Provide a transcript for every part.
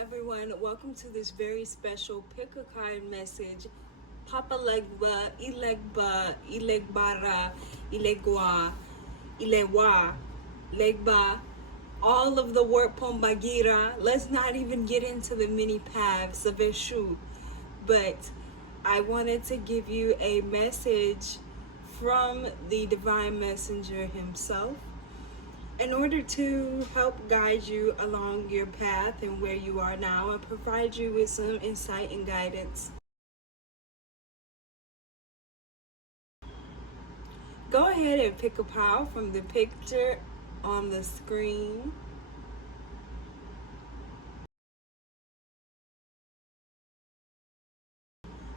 everyone, welcome to this very special pick a card message. Papa Legba, Ilegba, Ilegbara, Ilegwa, Ilewa, Legba, all of the word Pombagira. Let's not even get into the many paths of Eshu. But I wanted to give you a message from the Divine Messenger himself, in order to help guide you along your path and where you are now and provide you with some insight and guidance. Go ahead and pick a pile from the picture on the screen.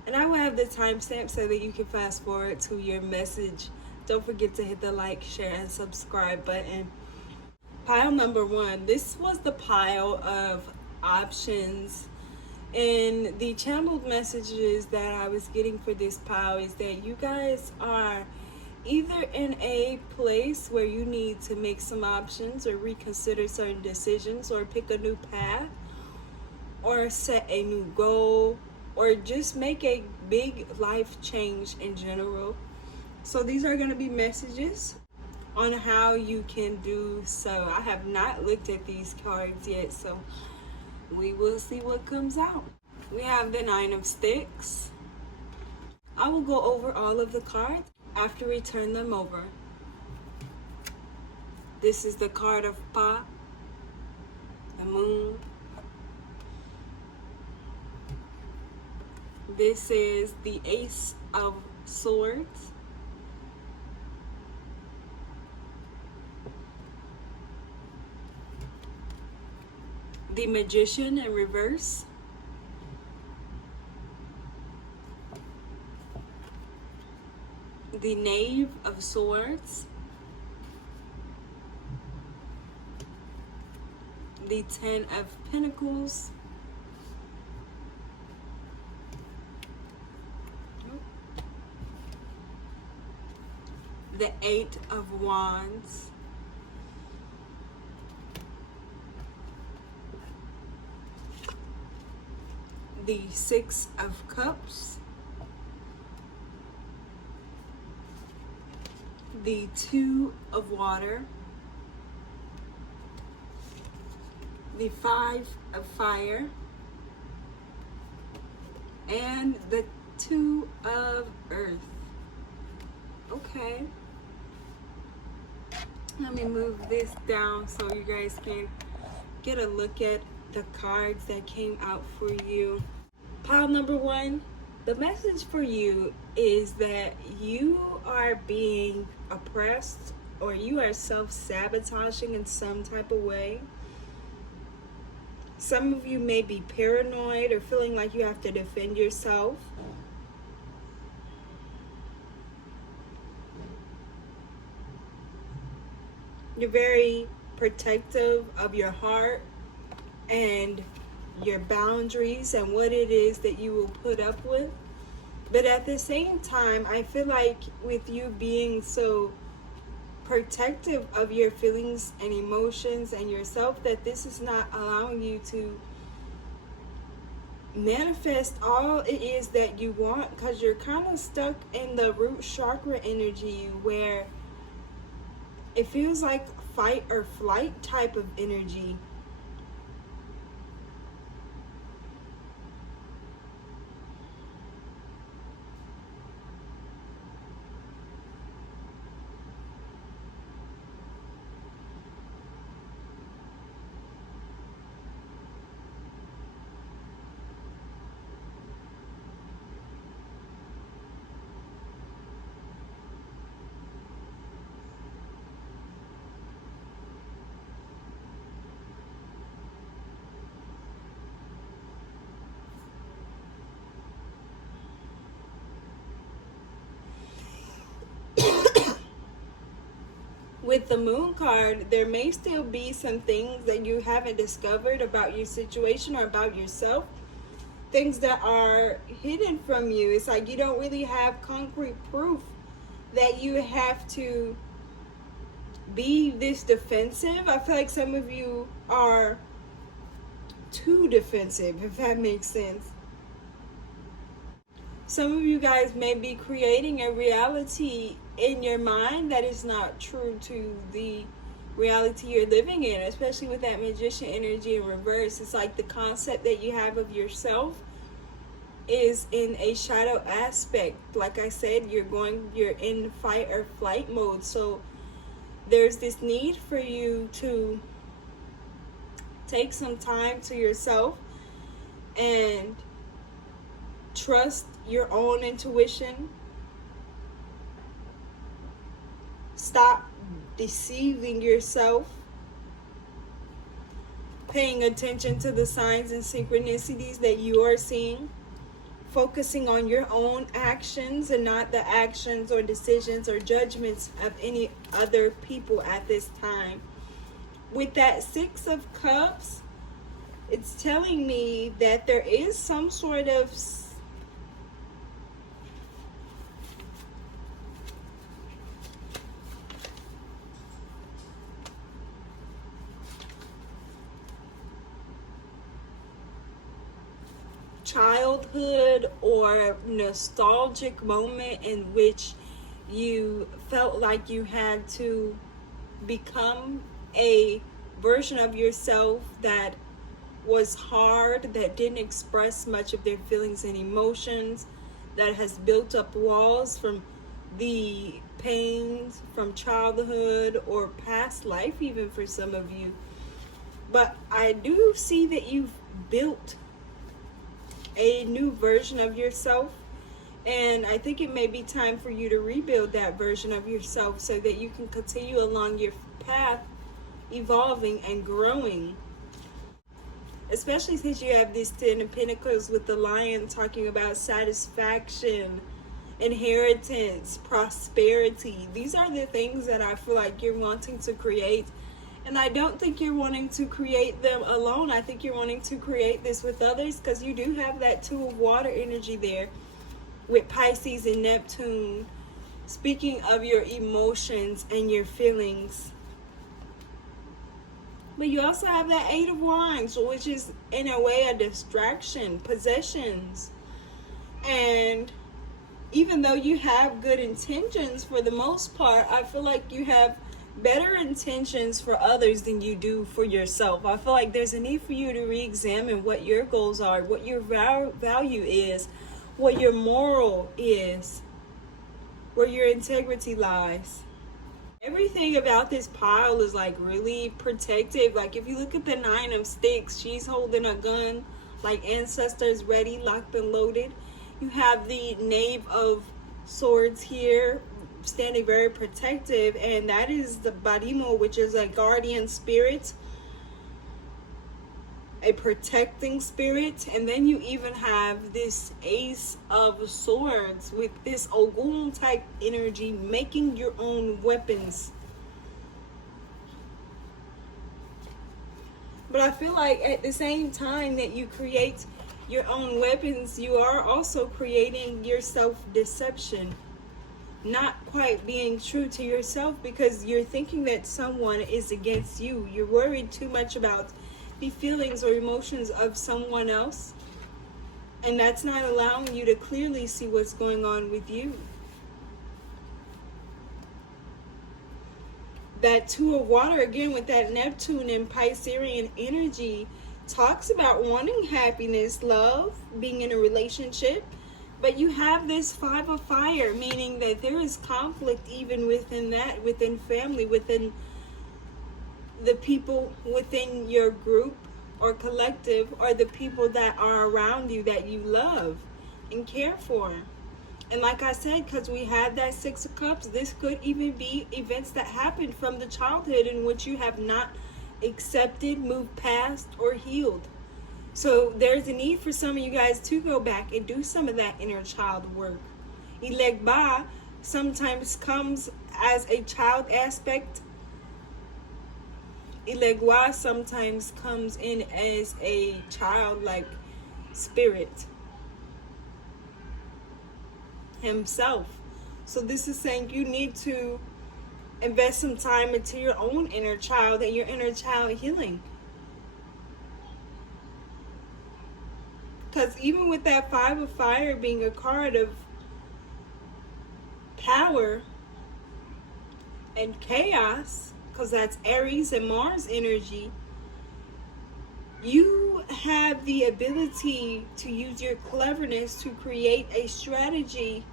And I will have the timestamp so that you can fast forward to your message. Don't forget to hit the like, share, and subscribe button. Pile number one. This was the pile of options. And the channeled messages that I was getting for this pile is that you guys are either in a place where you need to make some options or reconsider certain decisions or pick a new path or set a new goal or just make a big life change in general. So these are going to be messages on how you can do so. I have not looked at these cards yet, so we will see what comes out. We have the Nine of Sticks. I will go over all of the cards after we turn them over. This is the card of Pa, the Moon. This is the Ace of Swords. The Magician in reverse. The Knave of Swords. The Ten of Pentacles. The Eight of Wands. The Six of Cups. The Two of Water. The Five of Fire. And the Two of Earth. Okay. Let me move this down so you guys can get a look at the cards that came out for you. Pile number one, the message for you is that you are being oppressed or you are self-sabotaging in some type of way. Some of you may be paranoid or feeling like you have to defend yourself. You're very protective of your heart and your boundaries and what it is that you will put up with. But at the same time, I feel like with you being so protective of your feelings and emotions and yourself, that this is not allowing you to manifest all it is that you want, because you're kind of stuck in the root chakra energy where it feels like fight or flight type of energy. With the Moon card, there may still be some things that you haven't discovered about your situation or about yourself. Things that are hidden from you. It's like you don't really have concrete proof that you have to be this defensive. I feel like some of you are too defensive, if that makes sense. Some of you guys may be creating a reality in your mind that is not true to the reality you're living in, especially with that magician energy in reverse. It's like the concept that you have of yourself is in a shadow aspect. Like I said, you're in fight or flight mode. So there's this need for you to take some time to yourself and trust your own intuition. Stop deceiving yourself. Paying attention to the signs and synchronicities that you are seeing. Focusing on your own actions and not the actions or decisions or judgments of any other people at this time. With that Six of Cups, it's telling me that there is some sort of childhood or nostalgic moment in which you felt like you had to become a version of yourself that was hard, that didn't express much of their feelings and emotions, that has built up walls from the pains from childhood or past life, even for some of you. But I do see that you've built a new version of yourself, and I think it may be time for you to rebuild that version of yourself so that you can continue along your path, evolving and growing. Especially since you have this Ten of Pentacles with the Lion talking about satisfaction, inheritance, prosperity. These are the things that I feel like you're wanting to create. And I don't think you're wanting to create them alone. I think you're wanting to create this with others, because you do have that Two of Water energy there with Pisces and Neptune. Speaking of your emotions and your feelings. But you also have that Eight of Wands, which is in a way a distraction, possessions. And even though you have good intentions for the most part, I feel like you have better intentions for others than you do for yourself. I feel like there's a need for you to re-examine what your goals are, what your value is, what your moral is, where your integrity lies. Everything about this pile is like really protective. Like if you look at the Nine of Sticks, she's holding a gun, like ancestors ready, locked and loaded. You have the Knave of Swords here, standing very protective, and that is the Barimo, which is a guardian spirit, a protecting spirit. And then you even have this Ace of Swords with this Ogun type energy, making your own weapons. But I feel like at the same time that you create your own weapons, you are also creating your self-deception. Not quite being true to yourself, because you're thinking that someone is against you. You're worried too much about the feelings or emotions of someone else, and that's not allowing you to clearly see what's going on with you. That Two of Water, again with that Neptune and Piscean energy, talks about wanting happiness, love, being in a relationship. But you have this Five of Fire, meaning that there is conflict even within that, within family, within the people within your group or collective, or the people that are around you that you love and care for. And like I said, because we had that Six of Cups, this could even be events that happened from the childhood in which you have not accepted, moved past, or healed. So there's a need for some of you guys to go back and do some of that inner child work. Ilegba sometimes comes as a child aspect. Ilegwa sometimes comes in as a childlike spirit himself. So this is saying you need to invest some time into your own inner child and your inner child healing. Because even with that 5 of fire being a card of power and chaos, because that's Aries and Mars energy, you have the ability to use your cleverness to create a strategy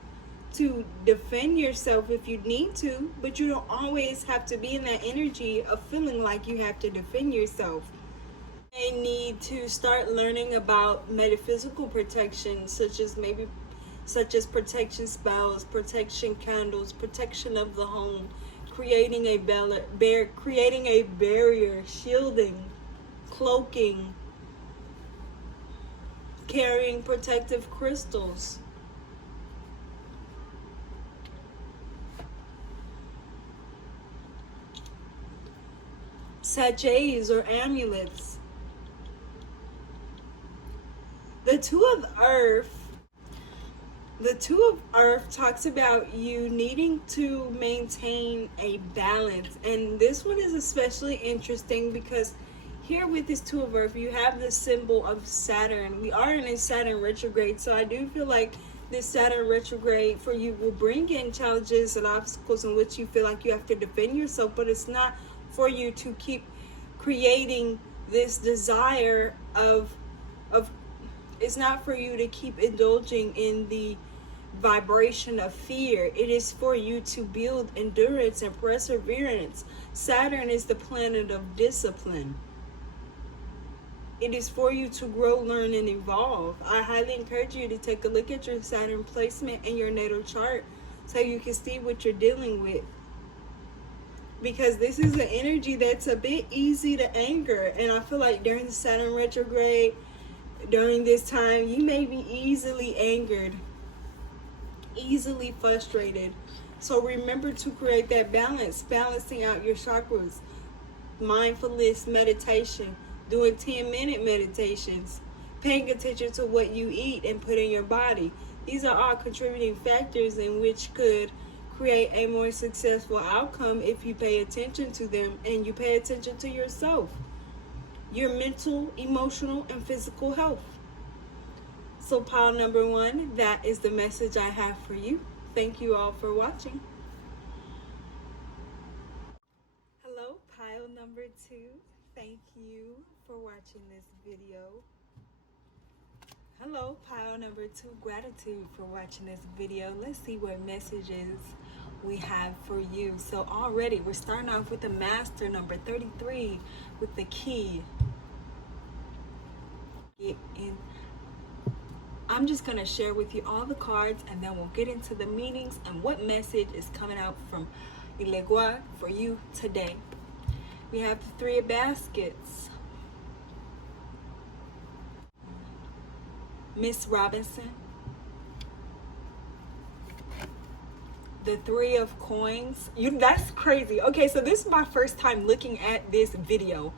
to defend yourself if you need to, but you don't always have to be in that energy of feeling like you have to defend yourself. You need to start learning about metaphysical protection, such as protection spells, protection candles, protection of the home, creating a barrier, shielding, cloaking, carrying protective crystals. Sachets or amulets. The Two of Earth talks about you needing to maintain a balance. And this one is especially interesting because here with this Two of Earth, you have the symbol of Saturn. We are in a Saturn retrograde, so I do feel like this Saturn retrograde for you will bring in challenges and obstacles in which you feel like you have to defend yourself, but it's not for you to keep creating this desire of it's not for you to keep indulging in the vibration of fear. It is for you to build endurance and perseverance. Saturn is the planet of discipline. It is for you to grow, learn, and evolve. I highly encourage you to take a look at your Saturn placement in your natal chart so you can see what you're dealing with. Because this is an energy that's a bit easy to anger. And I feel like during the Saturn retrograde, during this time, you may be easily angered, easily frustrated. So remember to create that balance, balancing out your chakras, mindfulness meditation, doing 10-minute meditations, paying attention to what you eat and put in your body. These are all contributing factors in which could create a more successful outcome if you pay attention to them and you pay attention to yourself, your mental, emotional, and physical health. So pile number 1, that is the message I have for you. Thank you all for watching. Hello, pile number 2. Thank you for watching this video. Hello, pile number 2. Gratitude for watching this video. Let's see what messages we have for you. So already we're starting off with the master number 33 with the key. Get in. I'm just going to share with you all the cards and then we'll get into the meanings and what message is coming out from Ilegua for you today. We have the 3 of baskets. Miss Robinson. The 3 of coins. That's crazy. Okay, so this is my first time looking at this video.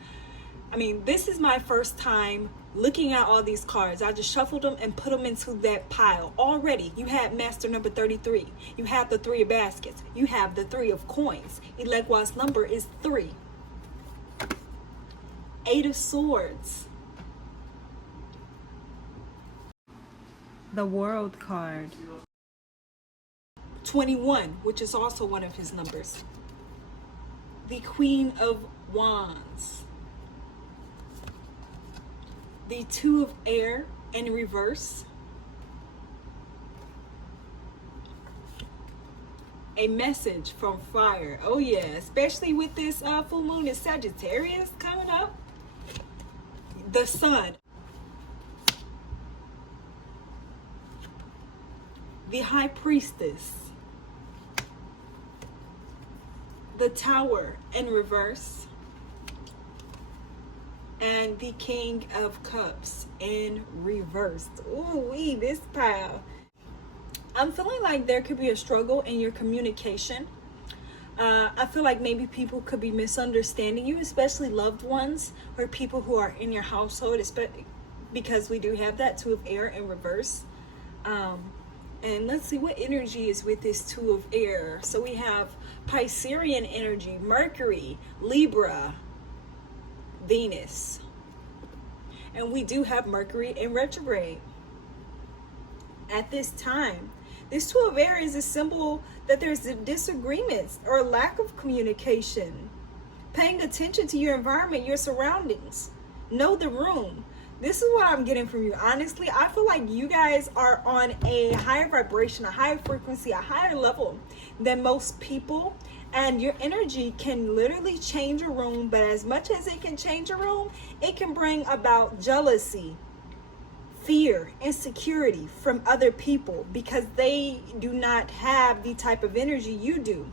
This is my first time looking at all these cards. I just shuffled them and put them into that pile. Already, you had master number 33. You have the 3 of baskets. You have the 3 of coins. Ilegua's number is 3. 8 of swords. The world card. 21, which is also one of his numbers. The Queen of Wands. The 2 of air in reverse. A message from fire. Oh yeah, especially with this full moon in Sagittarius coming up. The sun. The High Priestess. The Tower in reverse. And the King of Cups in reverse. Ooh, this pile. I'm feeling like there could be a struggle in your communication. I feel like maybe people could be misunderstanding you, especially loved ones or people who are in your household, because we do have that 2 of air in reverse. And let's see what energy is with this 2 of air. So we have Piscean energy, Mercury, Libra, Venus. And we do have Mercury in retrograde. at this time. This Two of Air is a symbol that there's disagreements or lack of communication. Paying attention to your environment, your surroundings. Know the room. This is what I'm getting from you. Honestly, I feel like you guys are on a higher vibration, a higher frequency, a higher level than most people. And your energy can literally change a room, but as much as it can change a room, it can bring about jealousy, fear, insecurity from other people because they do not have the type of energy you do.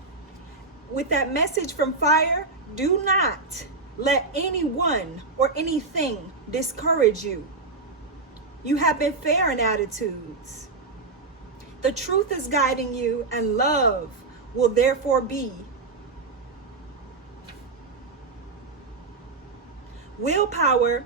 With that message from fire, do not let anyone or anything discourage you. You have been fair in attitudes. The truth is guiding you, and love will therefore be. Willpower.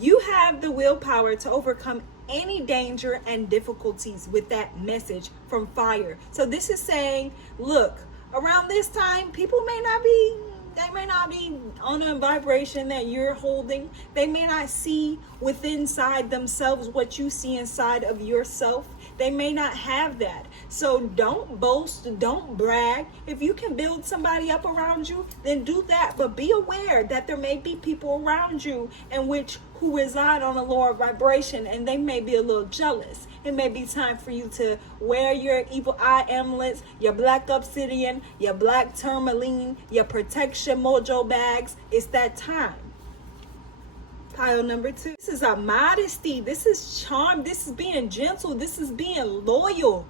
You have the willpower to overcome any danger and difficulties with that message from fire. So this is saying, look, around this time, people may not be on a vibration that you're holding. They may not see within inside themselves what you see inside of yourself. They may not have that. So don't boast, don't brag. If you can build somebody up around you, then do that. But be aware that there may be people around you who reside on a lower vibration, and they may be a little jealous. It may be time for you to wear your evil eye amulets, your black obsidian, your black tourmaline, your protection mojo bags. It's that time. Pile number 2. This is a modesty. This is charm. This is being gentle. This is being loyal.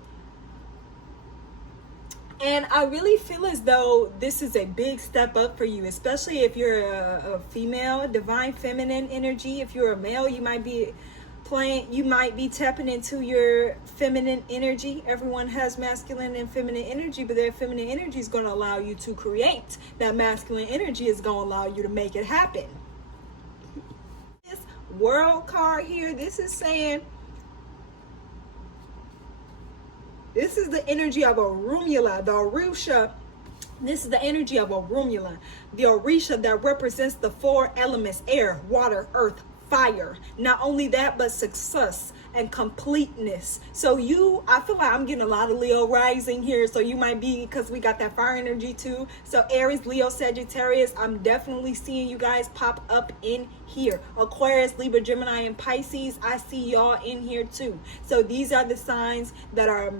And I really feel as though this is a big step up for you, especially if you're a female, divine feminine energy. If you're a male, you might be tapping into your feminine energy. Everyone has masculine and feminine energy, but their feminine energy is going to allow you to create. That masculine energy is going to allow you to make it happen. This world card here, this is saying, this is the energy of a Rumula, the Orisha. This is the energy of a Rumula, the Orisha that represents the 4 elements: air, water, earth, fire. Not only that, but success and completeness. So I feel like I'm getting a lot of Leo rising here. So you might be, because we got that fire energy too. So Aries, Leo, Sagittarius, I'm definitely seeing you guys pop up in here. Aquarius, Libra, Gemini, and Pisces, I see y'all in here too. So these are the signs that are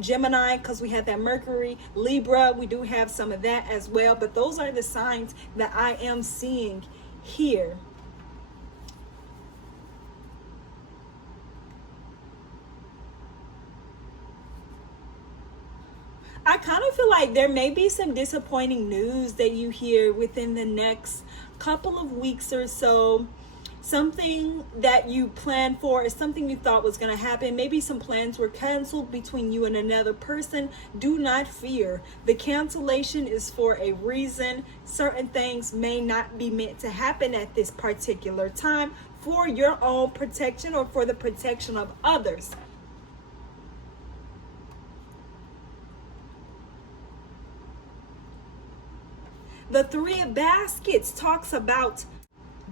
Gemini, because we have that Mercury. Libra, we do have some of that as well. But those are the signs that I am seeing here. I kind of feel like there may be some disappointing news that you hear within the next couple of weeks or so. Something that you planned for, is something you thought was going to happen. Maybe some plans were canceled between you and another person. Do not fear. The cancellation is for a reason. Certain things may not be meant to happen at this particular time for your own protection or for the protection of others. The 3 of Baskets talks about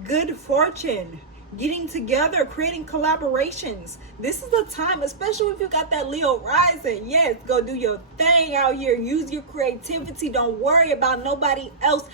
good fortune, getting together, creating collaborations. This is the time, especially if you got that Leo rising. Yes, go do your thing out here. Use your creativity. Don't worry about nobody else.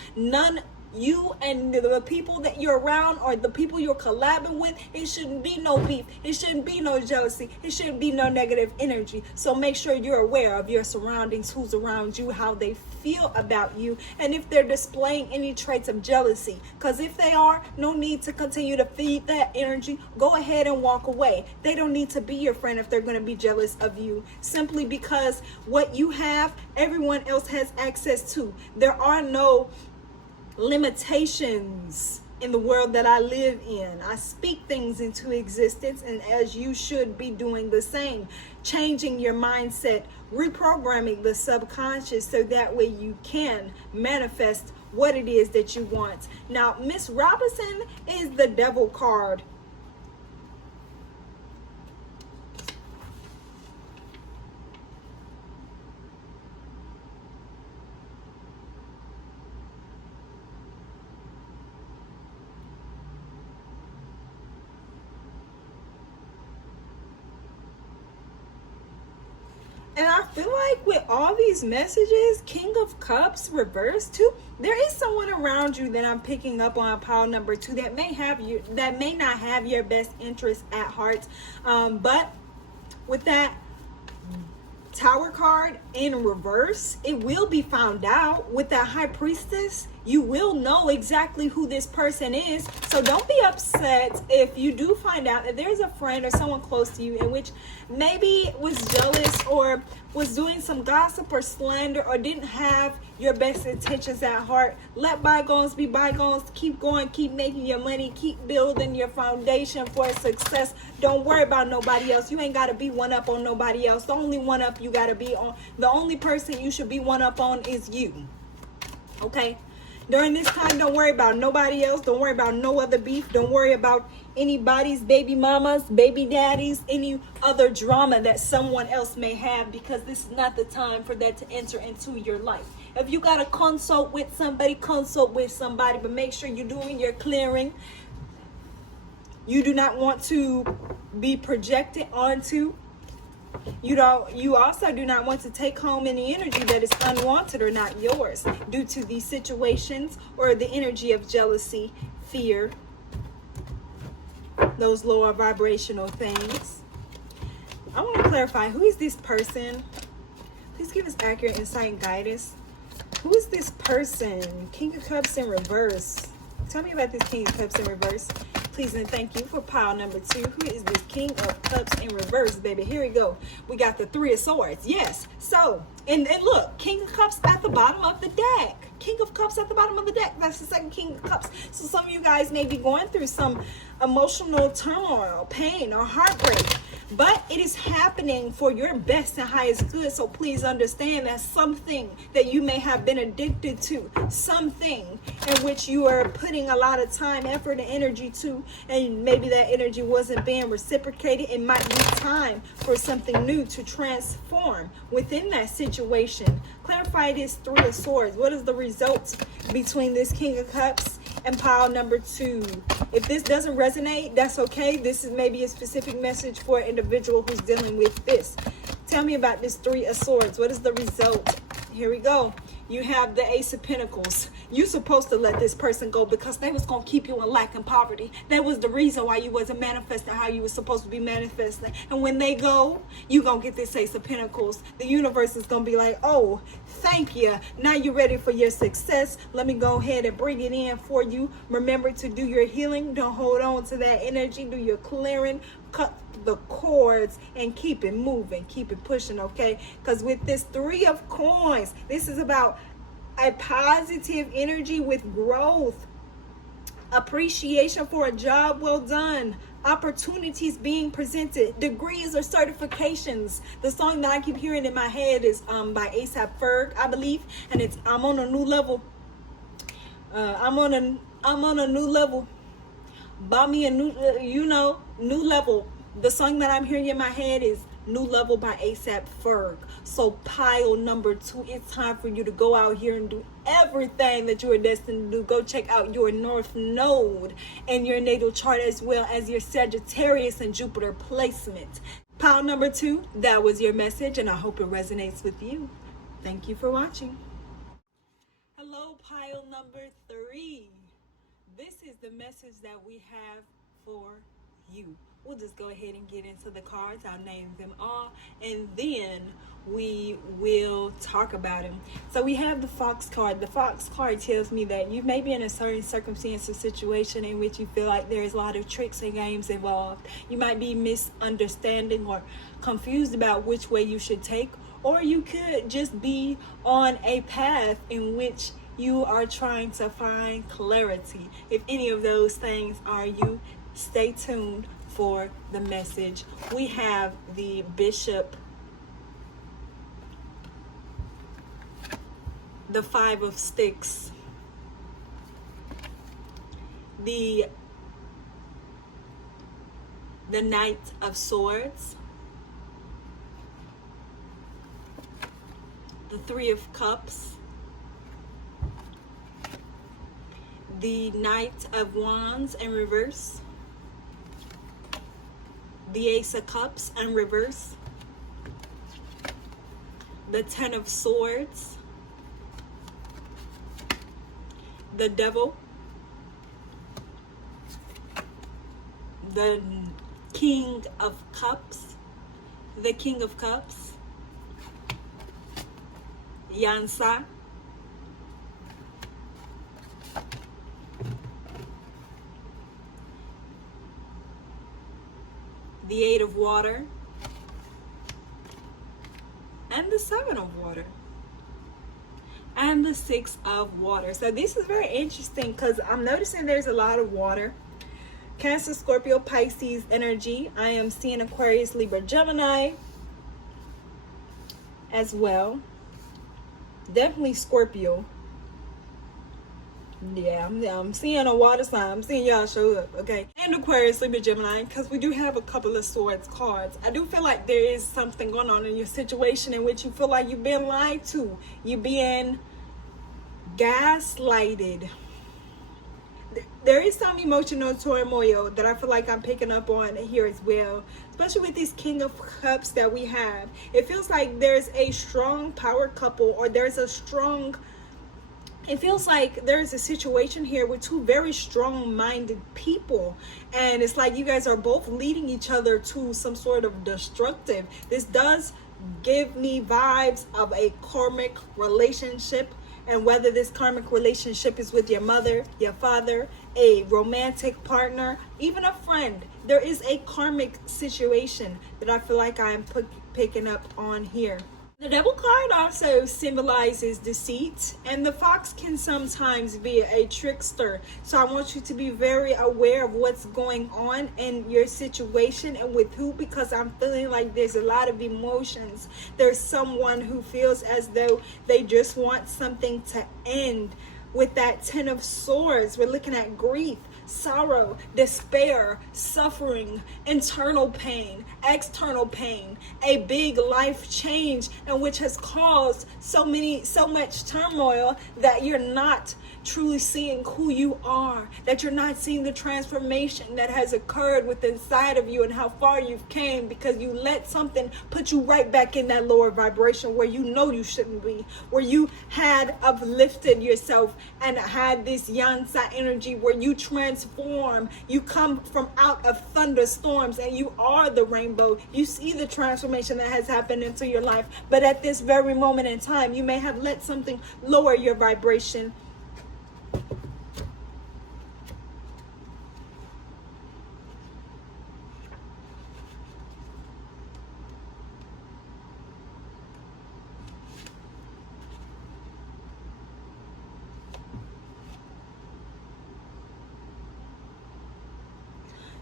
You and the people that you're around or the people you're collabing with, it shouldn't be no beef. It shouldn't be no jealousy. It shouldn't be no negative energy. So make sure you're aware of your surroundings, who's around you, how they feel about you, and if they're displaying any traits of jealousy. Because if they are, no need to continue to feed that energy. Go ahead and walk away. They don't need to be your friend if they're going to be jealous of you, simply because what you have, everyone else has access to. There are no limitations in the world that I live in. I speak things into existence, and as you should be doing the same, changing your mindset, reprogramming the subconscious so that way you can manifest what it is that you want. Now, Miss Robinson is the Devil card. And I feel like with all these messages, King of Cups reversed too, there is someone around you that I'm picking up on pile number 2 that may not have your best interest at heart. But with that Tower card in reverse, it will be found out. With that High Priestess, you will know exactly who this person is. So don't be upset if you do find out that there's a friend or someone close to you in which maybe was jealous or was doing some gossip or slander or didn't have your best intentions at heart. Let bygones be bygones. Keep going, keep making your money, keep building your foundation for success. Don't worry about nobody else. You ain't got to be one up on nobody else. The only one up you got to be on, the only person you should be one up on is you. Okay? During this time, don't worry about nobody else. Don't worry about no other beef. Don't worry about anybody's baby mamas, baby daddies, any other drama that someone else may have, because this is not the time for that to enter into your life. If you got to consult with somebody, but make sure you're doing your clearing. You do not want to be projected onto. You also do not want to take home any energy that is unwanted or not yours due to these situations or the energy of jealousy, fear, those lower vibrational things. I want to clarify, who is this person? Please give us accurate insight and guidance. Who is this person? King of Cups in reverse. Tell me about this King of Cups in reverse. Please and thank you for pile number 2. Who is this King of Cups in reverse, baby? Here we go. We got the 3 of Swords. Yes. So, and look, King of Cups at the bottom of the deck. King of Cups at the bottom of the deck. That's the second King of Cups. So some of you guys may be going through some emotional turmoil, pain, or heartbreak. But it is happening for your best and highest good. So please understand that something that you may have been addicted to, something in which you are putting a lot of time, effort, and energy to, and maybe that energy wasn't being reciprocated. It might be time for something new to transform within that situation. Clarify this 3 of Swords. What is the result between this King of Cups and pile number 2? If this doesn't resonate, that's okay. This is maybe a specific message for an individual who's dealing with this. Tell me about this 3 of Swords. What is the result? Here we go. You have the Ace of Pentacles. You're supposed to let this person go because they was going to keep you in lack and poverty. That was the reason why you wasn't manifesting how you were supposed to be manifesting. And when they go, you're going to get this Ace of Pentacles. The universe is going to be like, oh, thank you. Now you're ready for your success. Let me go ahead and bring it in for you. Remember to do your healing. Don't hold on to that energy. Do your clearing. Cut the cords and keep it moving, keep it pushing, okay? Because with this 3 of Coins, this is about a positive energy with growth, appreciation for a job well done, opportunities being presented, degrees or certifications. The song that I keep hearing in my head is by A$AP Ferg, I believe, and it's I'm on a new level. I'm on a new level. Buy me a new, new level. The song that I'm hearing in my head is New Level by A$AP Ferg. So pile number 2, it's time for you to go out here and do everything that you are destined to do. Go check out your North Node and your natal chart, as well as your Sagittarius and Jupiter placement. Pile number 2, that was your message, and I hope it resonates with you. Thank you for watching. Hello, pile number 3. This is the message that we have for you. We'll just go ahead and get into the cards. I'll name them all, and then we will talk about them. So we have the Fox card. The Fox card tells me that you may be in a certain circumstance or situation in which you feel like there's a lot of tricks and games involved. You might be misunderstanding or confused about which way you should take, or you could just be on a path in which you are trying to find clarity. If any of those things are you, stay tuned for the message. We have the Bishop, the 5 of Sticks, the Knight of Swords, the 3 of Cups, the Knight of Wands in reverse, the Ace of Cups in reverse, the Ten of Swords, the Devil, the King of Cups, the King of Cups, Yansa, the Eight of Water, and the Seven of Water, and the Six of Water. So this is very interesting because I'm noticing there's a lot of water. Cancer, Scorpio, Pisces energy. I am seeing Aquarius, Libra, Gemini as well. Definitely Scorpio. Yeah, I'm seeing a water sign. I'm seeing y'all show up, okay? And Aquarius, Libra, Gemini, because we do have a couple of swords cards. I do feel like there is something going on in your situation in which you feel like you've been lied to. You're being gaslighted. There is some emotional turmoil that I feel like I'm picking up on here as well, especially with this King of Cups that we have. It feels like there's a strong power couple, or there's a strong... It feels like there's a situation here with two very strong-minded people, and it's like you guys are both leading each other to some sort of destructive. This does give me vibes of a karmic relationship, and whether this karmic relationship is with your mother, your father, a romantic partner, even a friend, there is a karmic situation that I feel like I'm picking up on here. The Devil card also symbolizes deceit, and the fox can sometimes be a trickster. So I want you to be very aware of what's going on in your situation and with who, because I'm feeling like there's a lot of emotions. There's someone who feels as though they just want something to end. With that Ten of Swords, we're looking at grief, sorrow, despair, suffering, internal pain, external pain, a big life change, and which has caused so much turmoil that you're not truly seeing who you are, that you're not seeing the transformation that has occurred within inside of you and how far you've came, because you let something put you right back in that lower vibration where you know you shouldn't be, where you had uplifted yourself and had this Yansa energy where you transform, you come from out of thunderstorms and you are the rainbow. You see the transformation that has happened into your life, but at this very moment in time you may have let something lower your vibration.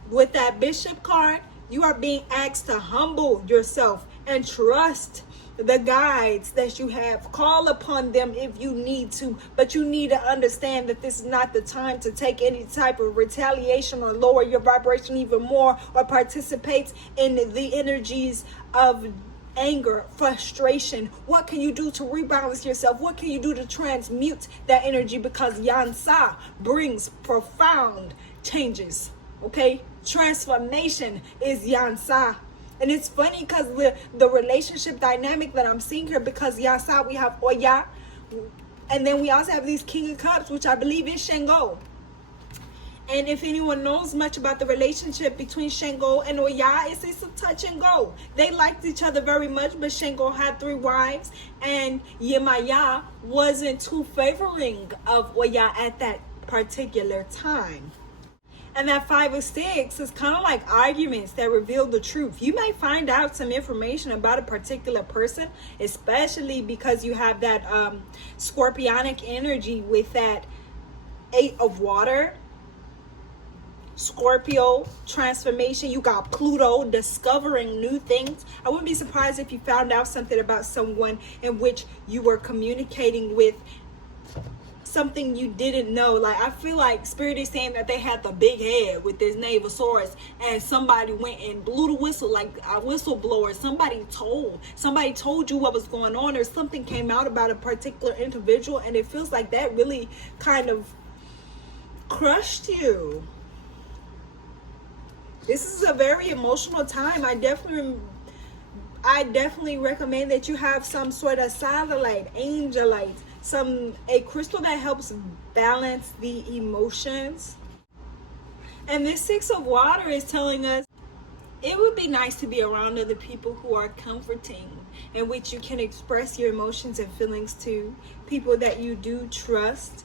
With that Bishop card, you are being asked to humble yourself and trust the guides that you have. Call upon them if you need to, but you need to understand that this is not the time to take any type of retaliation or lower your vibration even more, or participate in the energies of anger, frustration. What can you do to rebalance yourself? What can you do to transmute that energy? Because Yansa brings profound changes. Okay, transformation is Yansa. And it's funny because the relationship dynamic that I'm seeing here, because Yansa, we have Oya, and then we also have these King of Cups, which I believe is Shango. And if anyone knows much about the relationship between Shango and Oya, it's a touch and go. They liked each other very much, but Shango had 3 wives, and Yemaya wasn't too favoring of Oya at that particular time. And that 5 of Sticks is kind of like arguments that reveal the truth. You may find out some information about a particular person, especially because you have that scorpionic energy with that 8 of Water. Scorpio transformation. You got Pluto discovering new things. I wouldn't be surprised if you found out something about someone in which you were communicating with, something you didn't know. Like, I feel like Spirit is saying that they had the big head with this Knave of Swords, and somebody went and blew the whistle, like a whistleblower. Somebody told you what was going on, or something came out about a particular individual, and it feels like that really kind of crushed you. This is a very emotional time. I I definitely recommend that you have some sort of satellite, angelite, a crystal that helps balance the emotions. And this Six of Water is telling us it would be nice to be around other people who are comforting, in which you can express your emotions and feelings to people that you do trust.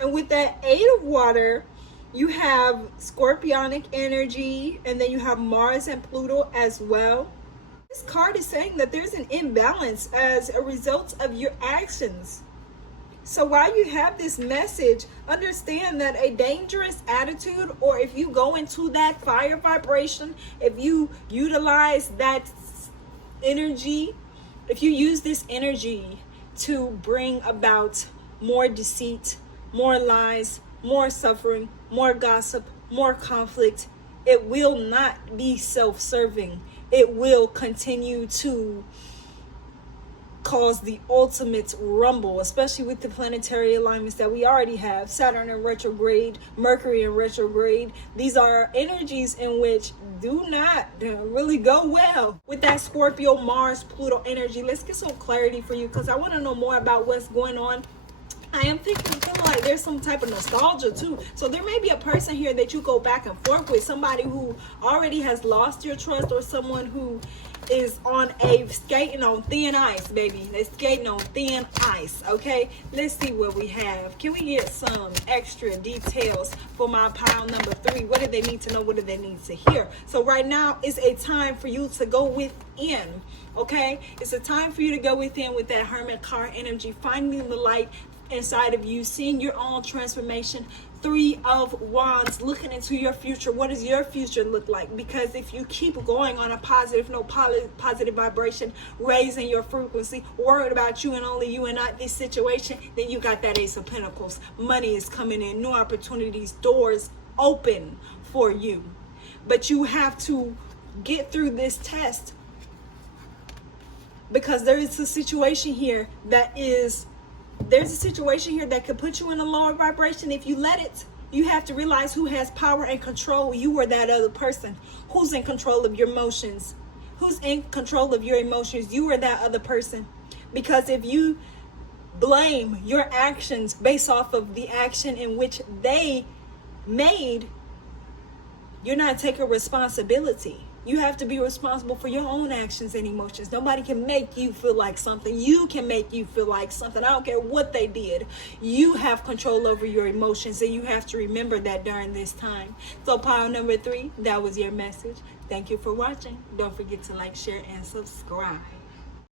And with that Eight of Water, you have Scorpionic energy, and then you have Mars and Pluto as well. This card is saying that there's an imbalance as a result of your actions. So while you have this message, understand that a dangerous attitude, or if you go into that fire vibration, if you utilize that energy, if you use this energy to bring about more deceit, more lies, more suffering, more gossip, more conflict, it will not be self-serving. It will continue to cause the ultimate rumble, especially with the planetary alignments that we already have. Saturn in retrograde, Mercury in retrograde. These are energies in which do not really go well. With that Scorpio, Mars, Pluto energy, let's get some clarity for you, because I want to know more about what's going on. I am feeling like there's some type of nostalgia too. So there may be a person here that you go back and forth with, somebody who already has lost your trust, or someone who is skating on thin ice, baby. They're skating on thin ice, okay? Let's see what we have. Can we get some extra details for my pile number 3? What do they need to know? What do they need to hear? So right now is a time for you to go within, okay? It's a time for you to go within with that Hermit card energy, finding the light inside of you, seeing your own transformation. 3 of Wands, looking into your future. What does your future look like? Because if you keep going on a positive vibration, raising your frequency, worried about you and only you and not this situation, then you got that Ace of Pentacles. Money is coming in, new opportunities, doors open for you. But you have to get through this test, because there is a situation here that could put you in a lower vibration if you let it. You have to realize who has power and control. You or that other person. Who's in control of your emotions? Who's in control of your emotions? You or that other person. Because if you blame your actions based off of the action in which they made, you're not taking responsibility. You have to be responsible for your own actions and emotions. Nobody can make you feel like something. You can make you feel like something. I don't care what they did. You have control over your emotions, and you have to remember that during this time. So pile number 3, that was your message. Thank you for watching. Don't forget to like, share, and subscribe.